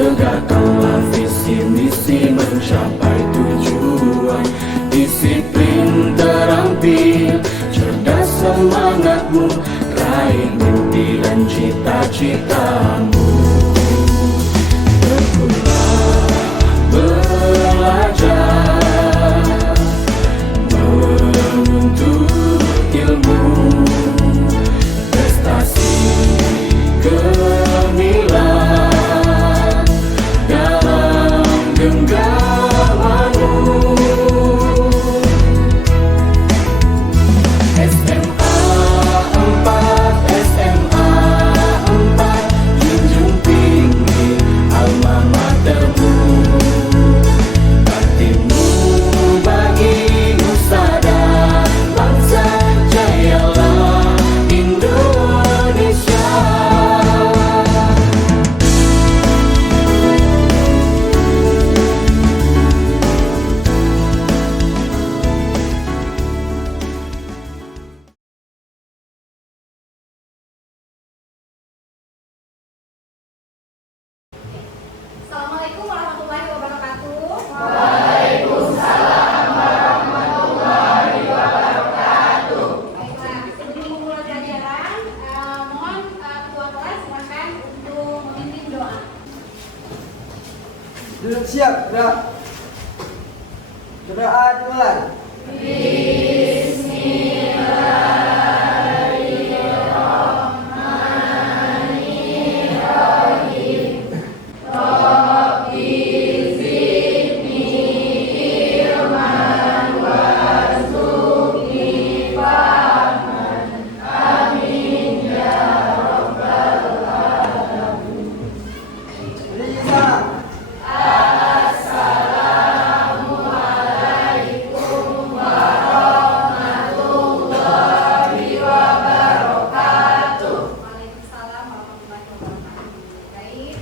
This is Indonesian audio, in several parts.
Tegakkanlah visi misi mencapai tujuan. Disiplin terampil, cerdas semangatmu, raih mimpi dan cita-citamu. Tekulah belajar, menuntut ilmu, prestasi gemilang dalam genggamanmu. SMA 4, SMA 4, junjung tinggi alma matermu. Baktimu bagi nusa dan bangsa, jayalah Indonesia. Assalamualaikum warahmatullahi wabarakatuh. Baiklah, sebelum memulai pelajaran, mohon ketua kelas silakan untuk memimpin doa. Duduk siap, gerak. Doa dimulai. Berdiri sana. Waalaikumsalam warahmatullahi wabarakatuh. Baik,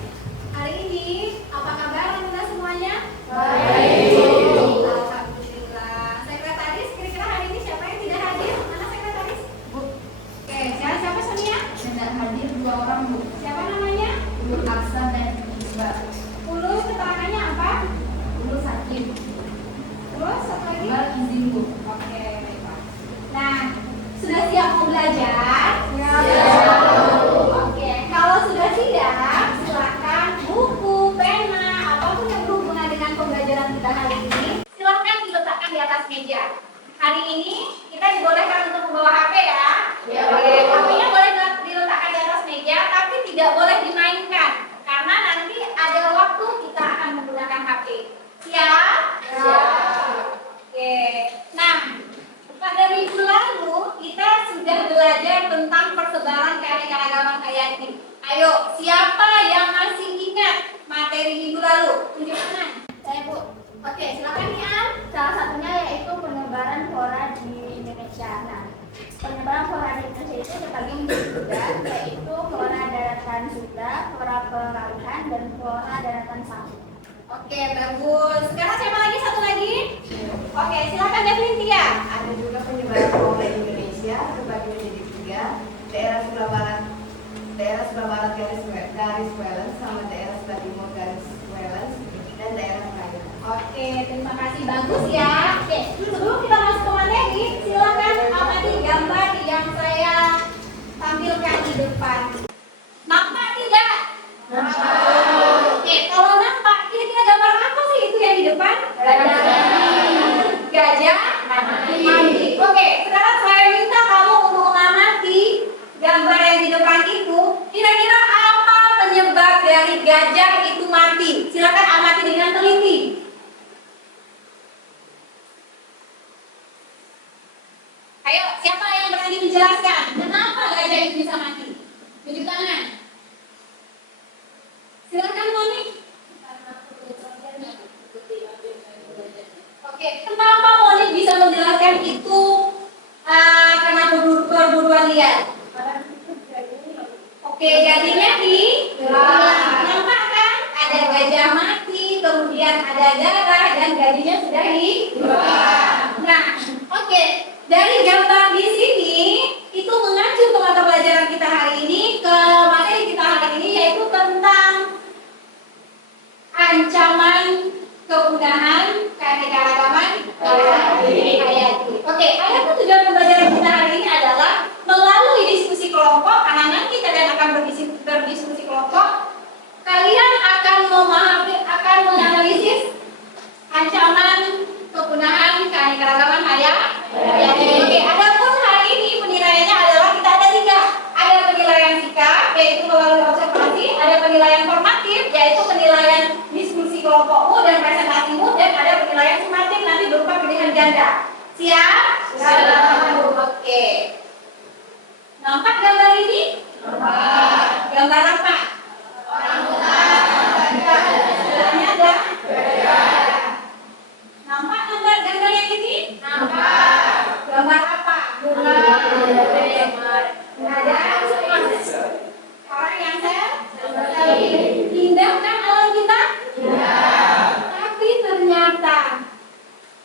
hari ini apa kabar anda semuanya? Baik. Alhamdulillah. Sekretaris, kira-kira hari ini siapa yang tidak hadir? Mana sekretaris? Bu. Oke, siapa Sonia? Tidak hadir 2 orang, Bu. Siapa namanya? Bu Aksa dan Iqbal. Ulu keterangannya apa? Dulu sakit. Terus satu lagi? Iqbal izin, Bu. Oke, baiklah. Nah, sudah siap mau belajar? Oke, kalau sudah siap, silakan buku, pena, apapun yang berhubungan dengan pembelajaran kita hari ini, silakan diletakkan di atas meja. Hari ini kita dibolehkan untuk membawa HP ya. Oke, HP-nya boleh diletakkan di atas meja, tapi tidak boleh dimainkan, karena nanti ada waktu kita akan menggunakan HP. Siap? Oke. Nah, pada minggu lalu kita sudah belajar tentang persebaran keanekaragaman hayati. Ayo, siapa yang masih ingat materi minggu lalu? Tunjuk tangan. Saya, Bu. Oke, silakan Nian. Salah satunya yaitu penyebaran flora di Indonesia. Nah, penyebaran flora di Indonesia itu terbagi menjadi 3, yaitu flora daratan Sunda, flora perairan, dan flora daratan Samud. Oke, bagus. Sekarang siapa lagi? Satu lagi? Oke, silakan Devin Tia. Ada juga penyebaran flora Indonesia terbagi menjadi 3, daerah sebelah barat garis Wales sama daerah sebelah timur garis Wales dan daerah perairan. Oke, terima kasih, bagus ya. Oke, sebelum kita masuk ke materi, silakan amati gambar yang saya tampilkan di depan. Nampak tidak? Oke, kalau nampak, kira-kira gambar apa sih itu yang di depan? Gajah mandi. Oke, sekarang saya minta kamu untuk mengamati gambar yang di depan itu. Kira-kira apa penyebab dari gajah itu mati? Silakan amati dengan teliti. Ayo, siapa yang berani menjelaskan kenapa gajah itu bisa mati? Tunjuk tangan. Silakan Moni. Oke, kenapa Moni bisa menjelaskan itu karena perburuan liar? Oke, jadinya nampak kan? Ada gajah mati, kemudian ada darah dan gajinya sudah Nah, oke. Dari gambar di sini itu mengacu ke mata pelajaran kita hari ini, ke materi kita hari ini, yaitu tentang ancaman kepunahan keanekaragaman hayati. Oke, ayat tujuan pembelajaran kita hari ini adalah melalui diskusi kelompok, karena nanti kalian akan berdiskusi kelompok, kalian akan memahami, akan menganalisis ancaman kepunahan keanekaragaman hayati. Oke, adapun hari ini penilaiannya adalah kita ada 3. Ada penilaian sikap, yaitu melalui observasi, ada penilaian formatif, yaitu penilaian diskusi kelompokmu dan presentasimu, dan ada penilaian sumatif nanti berupa pilihan ganda. Siap? Siap. Oke. Nampak gambar ini? Nampak. Gambar apa? Sebelahnya ada? Nampak gambar yang ini? Nampak. Gambar apa? Ada orang yang indah kan alam kita? Tapi ternyata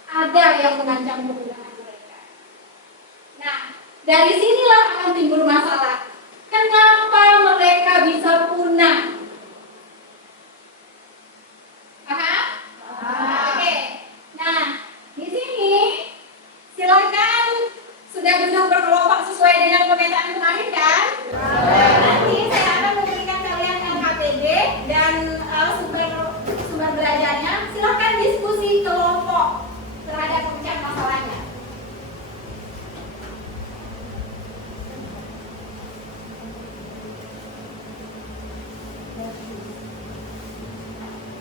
ada yang mengancam kepunahan mereka. Nah, dari sinilah akan timbul masalah. Kenapa mereka bisa punah? Paham? Oke. Nah, di sini silakan sudah duduk berkelompok sesuai dengan pemetaan kemarin kan? Nanti saya akan memberikan kalian LKPD dan sumber belajarnya. Silakan diskusi kelompok terhadap pencak masalahnya.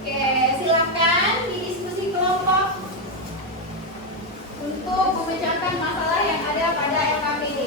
Oke, silakan didiskusi kelompok untuk memecahkan masalah yang ada pada LKPD.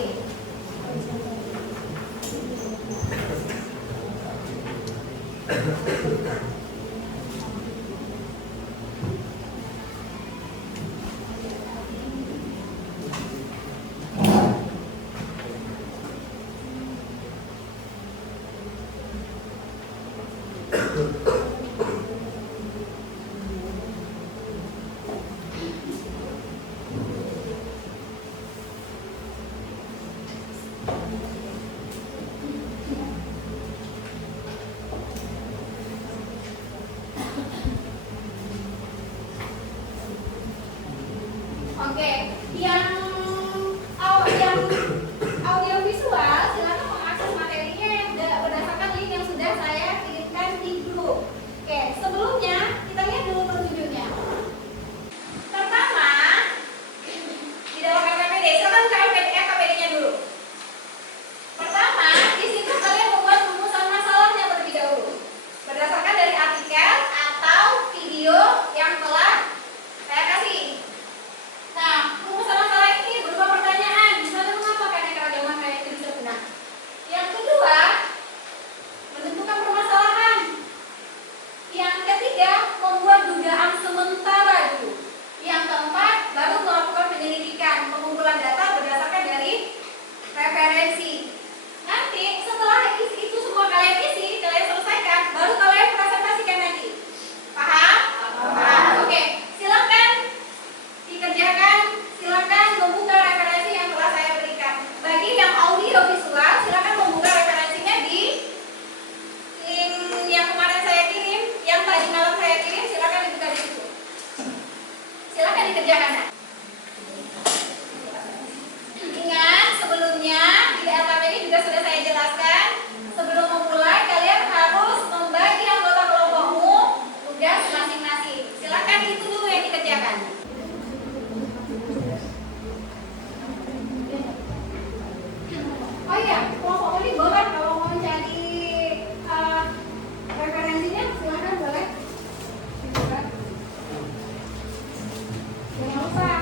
Oke, yang audiovisual silakan mengakses materinya berdasarkan link yang sudah saya kirimkan di grup. Oke, sebelumnya kita lihat dulu petunjuknya. Pertama, di dalam LKPD, silakan ke LKPD-nya dulu. Pertama, di situ kalian membuat rumusan masalahnya terlebih dahulu berdasarkan dari artikel atau video yang telah saya kasih. Nah, rumusan masalah ini berupa pertanyaan, misalnya mengapa keanekaragaman hayati bisa punah. Yang kedua, menentukan permasalahan. Yang ketiga, membuat dugaan sementara dulu. Yang keempat, baru melakukan penyelidikan, pengumpulan data berdasarkan dari referensi. Nanti setelah itu semua kalian isi, kalian selesaikan, baru kalian presentasikan nanti. Paham? Paham. Oke, silakan dikerjakan, silakan membuka referensi yang telah saya berikan. Bagi yang audio visual, silakan membuka referensinya di link yang kemarin saya kirim, yang tadi malam saya kirim, silakan dibuka di situ. Silakan dikerjakan. Ingat, sebelumnya di LKPD juga sudah saya jelaskan, sebelum memulai kalian harus membagi anggota kelompokmu tugas masing-masing. Silakan itu dulu yang dikerjakan. Oh iya, kelompok ini boleh kalau mau mencari referensinya, silakan boleh. Jangan lupa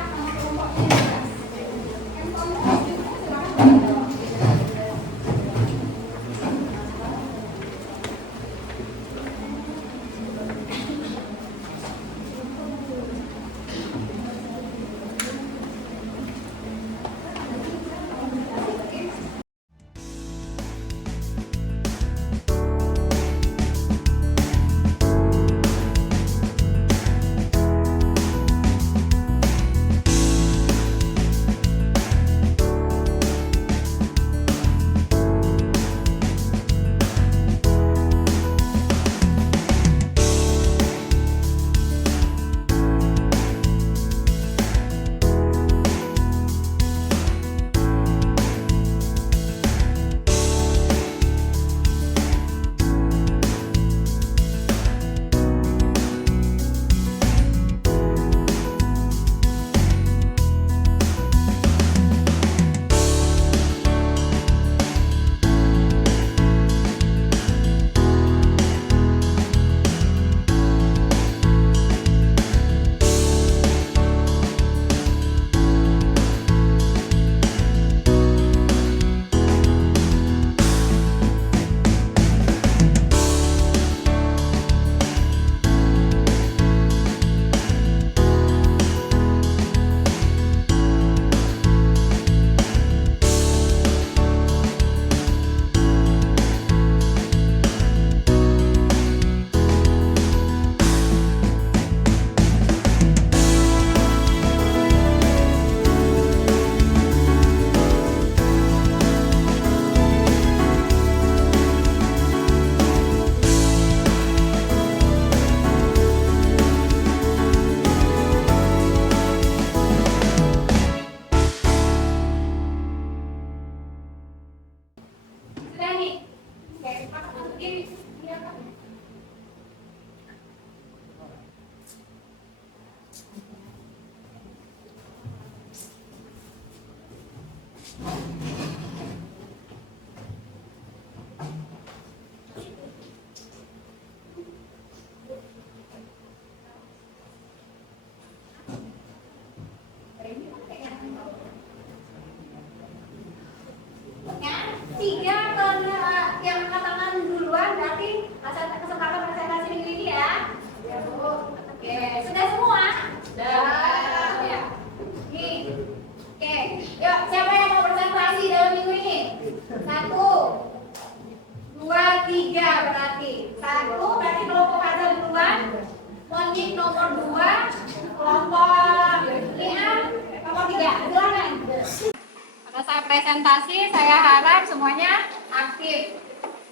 Selesai presentasi, saya harap semuanya aktif.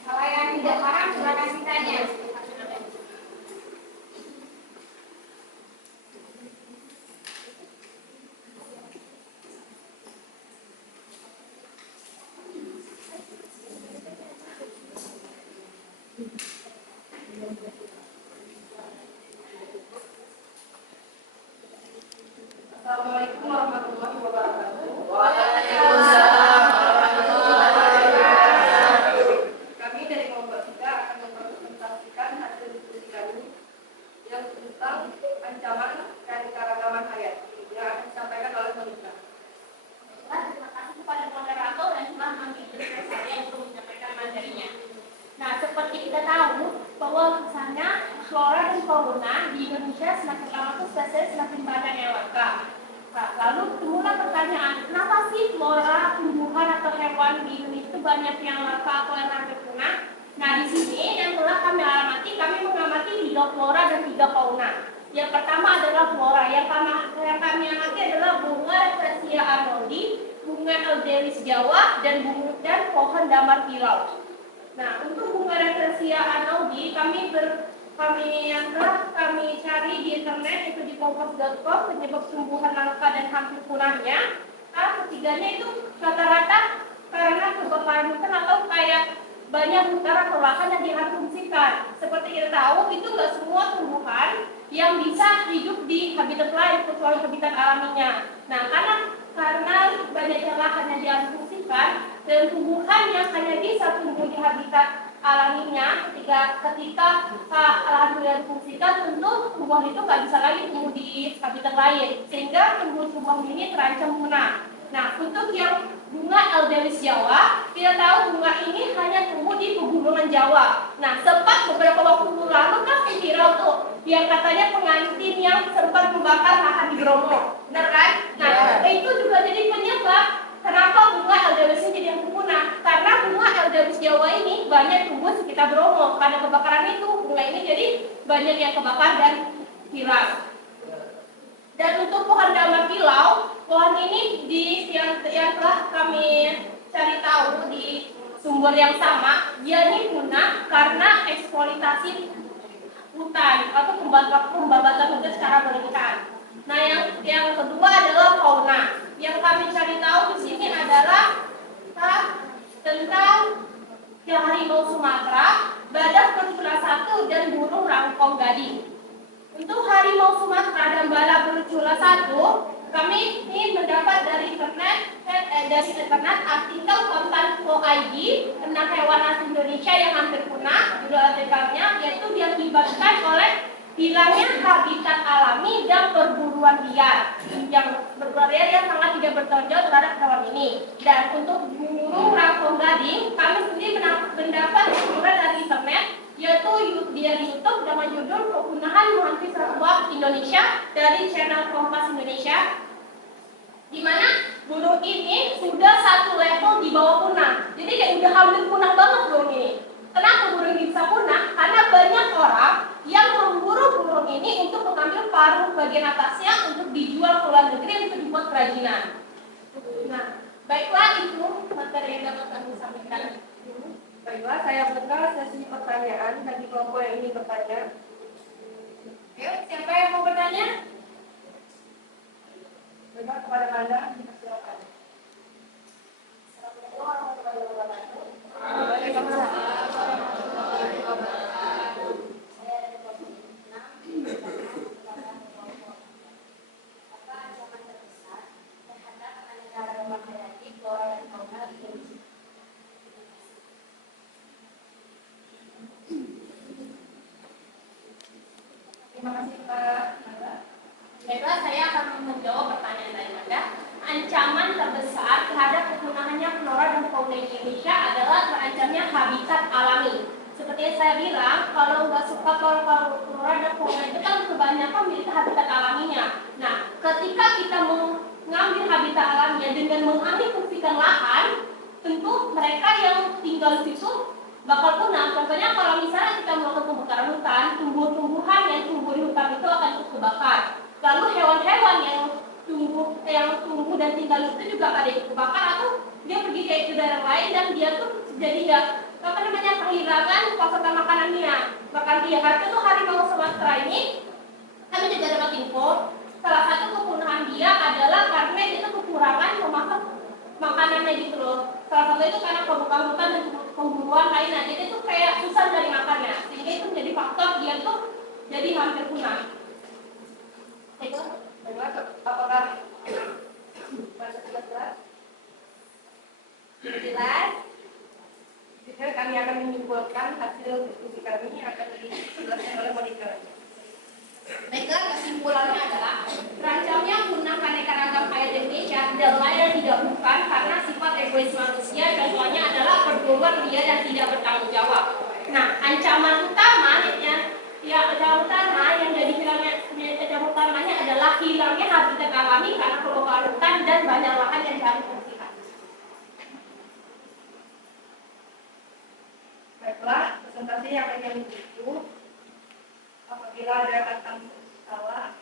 Kalau yang tidak paham, silakan ditanya. Assalamualaikum warahmatullahi wabarakatuh. Kami dari kelompok 3 akan mempresentasikan hasil diskusi kami yang tentang ancaman dan keragaman hayat yang akan disampaikan oleh Monica. Terima kasih kepada moderator yang telah mengambil saya untuk menyampaikan materinya. Nah, seperti kita tahu bahwa misalnya flora dan fauna di Indonesia semakin lama tuh spesies semakin banyak yang langka. Nah, lalu timbullah pertanyaan, kenapa sih flora, tumbuhan atau hewan di Indonesia itu banyak yang langka atau yang hampir punah? Nah, di sini yang telah kami amati, kami mengamati 3 flora dan 3 fauna. Yang pertama adalah flora, yang kami amati adalah bunga Rafflesia arnoldi, bunga Elderis Jawa, dan pohon damar pilau. Nah, untuk bunga Rafflesia arnoldi, yang telah kami cari di internet itu di kompas.com penyebab tumbuhan langka dan hampir punahnya. Ketiganya itu rata-rata karena kebakaran hutan atau kayak banyak hutan atau lahan yang diasumsikan. Seperti kita tahu, itu nggak semua tumbuhan yang bisa hidup di habitat lain kecuali habitat alaminya. Nah, karena banyaknya lahan yang diasumsikan dan tumbuhan yang hanya bisa tumbuh di habitat alaminya, ketika lahan difungsikan, tentu tumbuhan itu nggak bisa lagi tumbuh di habitat lain, sehingga tumbuhan ini terancam punah. Nah, untuk yang bunga Elderis Jawa, kita tahu bunga ini hanya tumbuh di pegunungan Jawa. Nah, sempat beberapa waktu lalu kan viral tuh, yang katanya pengantin yang sempat membakar lahan di Bromo, benar kan? Nah, itu juga jadi penyebab kenapa bunga Elderis ini jadi yang punah. Karena bunga Elderis Jawa ini banyak tumbuh sekitar Bromo. Karena kebakaran itu, bunga ini jadi banyak yang kebakar dan hilang. Dan untuk pohon damar pilau, pohon ini yang telah kami cari tahu di sumber yang sama, dia ini punah karena eksploitasi hutan atau pembabatan hutan secara berlebihan. Nah, yang kedua adalah fauna. Yang kami cari tahu di sini adalah tentang harimau Sumatera, badak bercula 1, dan burung rangkong gading. Untuk harimau Sumatera dan badak bercula 1, kami ini mendapat dari internet artikel kontan.id tentang hewan asli Indonesia yang hampir punah. Judul artikelnya yaitu diakibatkan oleh hilangnya habitat alami dan perburuan liar yang sangat tidak bertanggung jawab terhadap hewan ini. Dan untuk burung rangkong gading, kami sendiri mendapat sumber dari internet, yaitu dia di YouTube dengan judul Kepunahan Menghampiri Satwa Indonesia dari channel Kompas Indonesia, di mana burung ini sudah 1 level di bawah punah. Jadi kayak udah hampir punah banget burung ini. Kenapa burung ini bisa punah? Karena banyak orang yang memburu burung ini untuk mengambil paruh bagian atasnya untuk dijual ke luar negeri untuk dibuat kerajinan. Nah, baiklah itu materi yang dapat kami sampaikan. Baiklah, saya buka sesi pertanyaan bagi kelompok yang ingin bertanya. Ayo, siapa yang mau bertanya? Baiklah, kepada Anda, silakan. Assalamualaikum warahmatullahi wabarakatuh. Waalaikumsalam. Saya dari kelompok 6. Apa ancaman terbesar terhadap keanekaragaman hayati flora dan fauna di Indonesia? Terima kasih Pak. Baiklah, saya akan menjawab pertanyaan dari Anda. Ancaman terbesar terhadap kepunahannya flora dan fauna di Indonesia adalah terancamnya habitat alami. Seperti yang saya bilang, kalau nggak suka flora dan fauna itu kan kebanyakan milik habitat alaminya. Nah, ketika kita mengambil habitat alaminya dengan mengalihfungsikan lahan, tentu mereka yang tinggal di situ bakal punah. Contohnya kalau misalnya kita melakukan pembakaran hutan, tumbuh-tumbuhan yang tumbuh di hutan itu akan ikut terbakar. Lalu hewan-hewan yang tumbuh tumbuh dan tinggal itu juga pada ikut kebakar atau dia pergi ke daerah lain dan dia tuh jadi nggak kehilangan pasokan makanannya. Bahkan dia kata tuh harimau Sumatera ini kami juga dapat info salah satu kepunahan dia adalah karena itu kekurangan memakan makanannya gitu loh. Salah satu itu karena hutan dan pemburuan lainnya. Jadi itu kayak susah dari makannya. Sehingga itu menjadi faktor dia tuh jadi hampir punah. Itu apakah jelas? Jadi kami akan menyimpulkan hasil diskusi kami akan dijelaskan oleh Monika. Baiklah, kesimpulannya adalah terancamnya punah keanekaragam hayat Indonesia adalah yang didahulukan karena sifat egois manusia. Contohnya adalah perburuan liar dan tidak bertanggung jawab. Nah, ancaman utamanya yang jadi ancaman utamanya adalah hilangnya habitat alami karena kebakaran hutan dan banyak lahan yang baru fungsikan. Baiklah, presentasi yang akan itu. Apabila ada kata salah,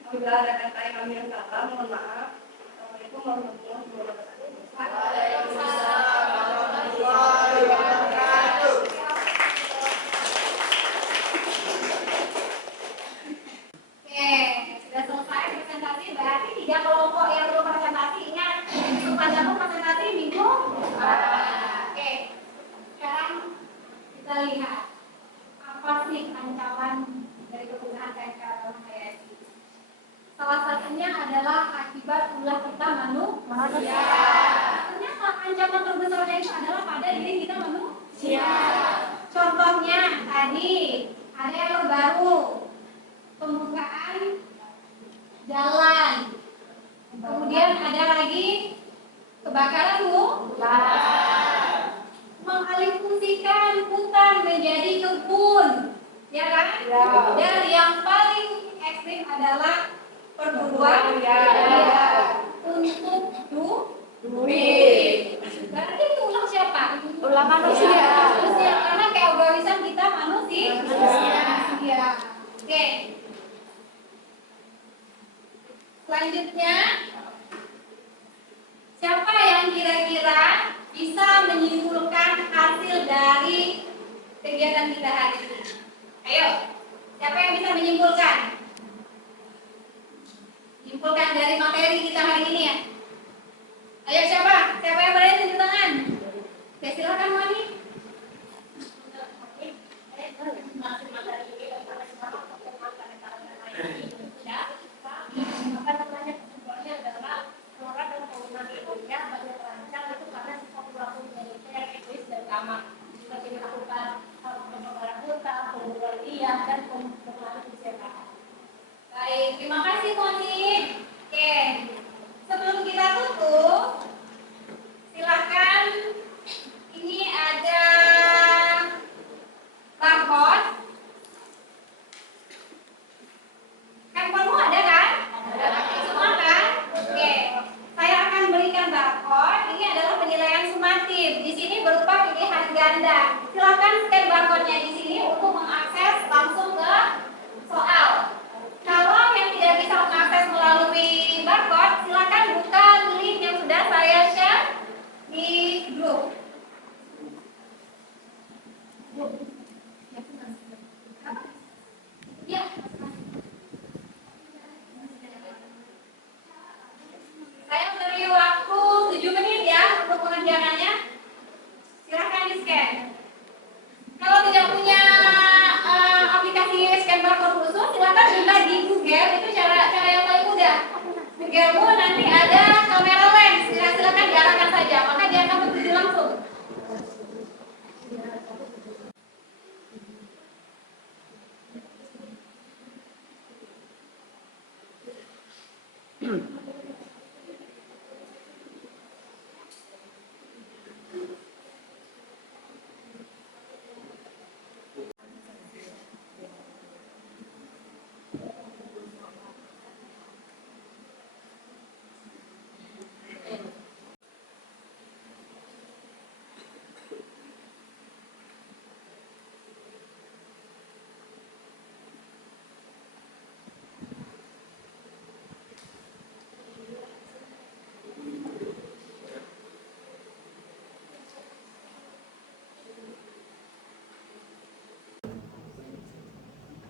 apabila ada kata yang kami yang salah, mohon maaf. Assalamualaikum warahmatullahi wabarakatuh. Waalaikumsalam warahmatullahi wabarakatuh. Oke, sudah selesai presentasi. Berarti 3 kelompok yang belum presentasi ingat pada presentasi minggu. Oke, sekarang kita lihat. Apa sih ancaman dari kepunahan keanekaragaman hayati? Salah satunya adalah akibat ulah kita manusia. Ternyata ancaman terbesarnya itu adalah pada diri kita manusia. Contohnya tadi ada yang baru pembukaan jalan, kemudian ada lagi kebakaran hutan. Mengalihfungsikan hutan menjadi kebun, ya kan? Ya. Dan yang paling ekstrim adalah perburuan untuk duit. Berarti itu ulah siapa? Ulah manusia. Karena keegoisan kita manusia. Oke. Selanjutnya, siapa yang kira-kira bisa menyimpulkan hasil dari kegiatan kita hari ini? Ayo, siapa yang bisa menyimpulkan? Menyimpulkan dari materi kita hari ini ya. Ayo siapa? Siapa yang boleh tunjuk tangan? Oke, silakan Mami. Baik, terima kasih Monik. Oke, sebelum kita tutup, silakan. Ini ada barcode. Handphonemu ada kan? Ada. Semua kan? Oke, saya akan berikan barcode. Ini adalah penilaian sumatif. Di sini berupa pilihan ganda. Silakan scan barcode-nya di sini untuk mengakses langsung ke soal. Kalau yang tidak bisa mengakses melalui barcode, silakan buka link yang sudah saya share di grup. Ya. Saya beri waktu 7 menit ya untuk mengerjakannya. Silakan di-scan. Kalau tidak punya aplikasi scan barcode khusus, silakan buka di Google. Itu cara yang paling mudah. Google nanti ada kamera lens. Silakan diarahkan saja, maka dia akan tertuju langsung.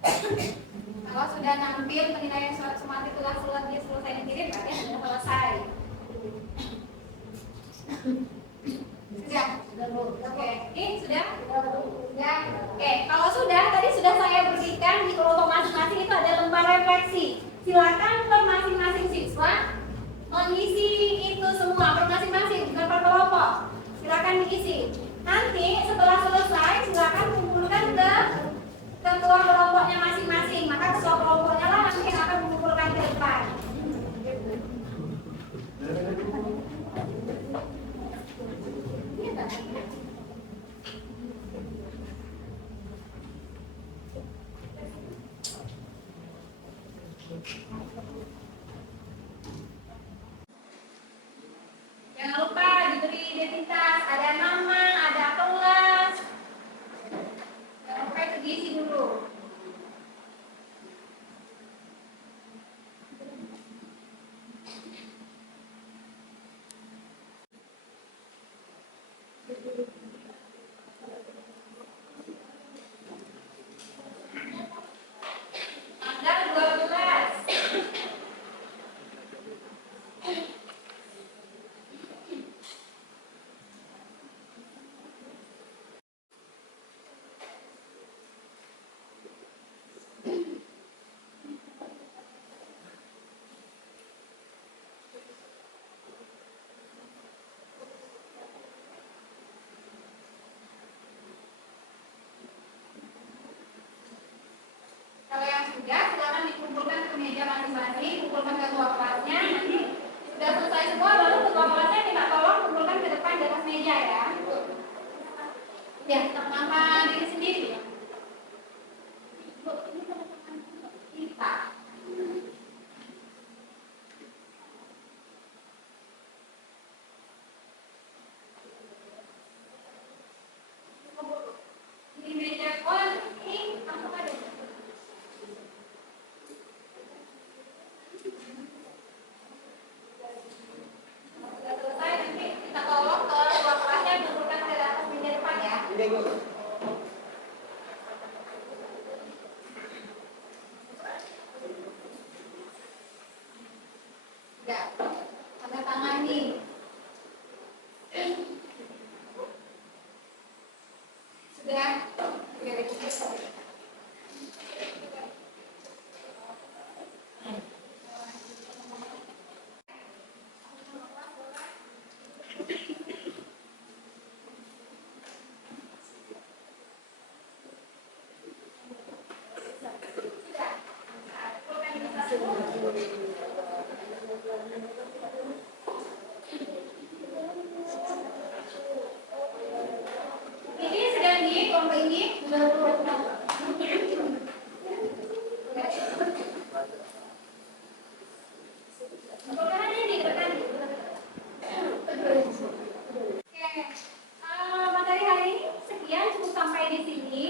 Kalau sudah nampil penilaian semati tugas selesai dikirim, berarti sudah selesai. Sudah? Oke, ini sudah? Sudah. Oke, kalau sudah, tadi sudah saya berikan di kelompok masing-masing itu ada lembar refleksi. Silakan per masing-masing siswa mengisi itu semua per masing-masing, bukan per kelompok. Silakan diisi. Nanti setelah selesai, silakan kumpulkan ke ketua kelompoknya masing-masing. Maka ketua kelompoknya lah nanti yang akan mengumpulkan ke depan. Jangan lupa diberi identitas, ada nama, ada kelas. Jangan lupa itu diisi dulu. Tanggal 12. Kalau yang sudah, silakan dikumpulkan ke meja masing-masing, kumpulkan ke ketua kelasnya. Nanti sudah selesai semua, baru ketua kelasnya minta tolong kumpulkan ke depan di atas meja ya. Ya, nama diri sendiri. Kita. Di meja ini apa ada? Sudah selesai, nanti kita tolong ke ketua kelasnya kumpulkan ke atas meja depan ya. Ya, tanda tangani. Sudah. Oke. Ini sedang di kelompok ini. Kumpulkan aja di depan. Oke, materi hari ini sekian, cukup sampai di sini.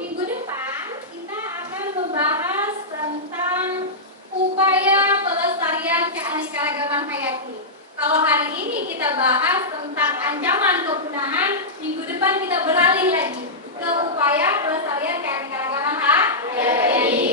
Minggu depan kita akan membahas tentang upaya pelestarian keanekaragaman hayati. Kalau hari ini kita bahas tentang ancaman kepunahan, minggu depan kita beralih lagi ke upaya pelestarian keanekaragaman hayati.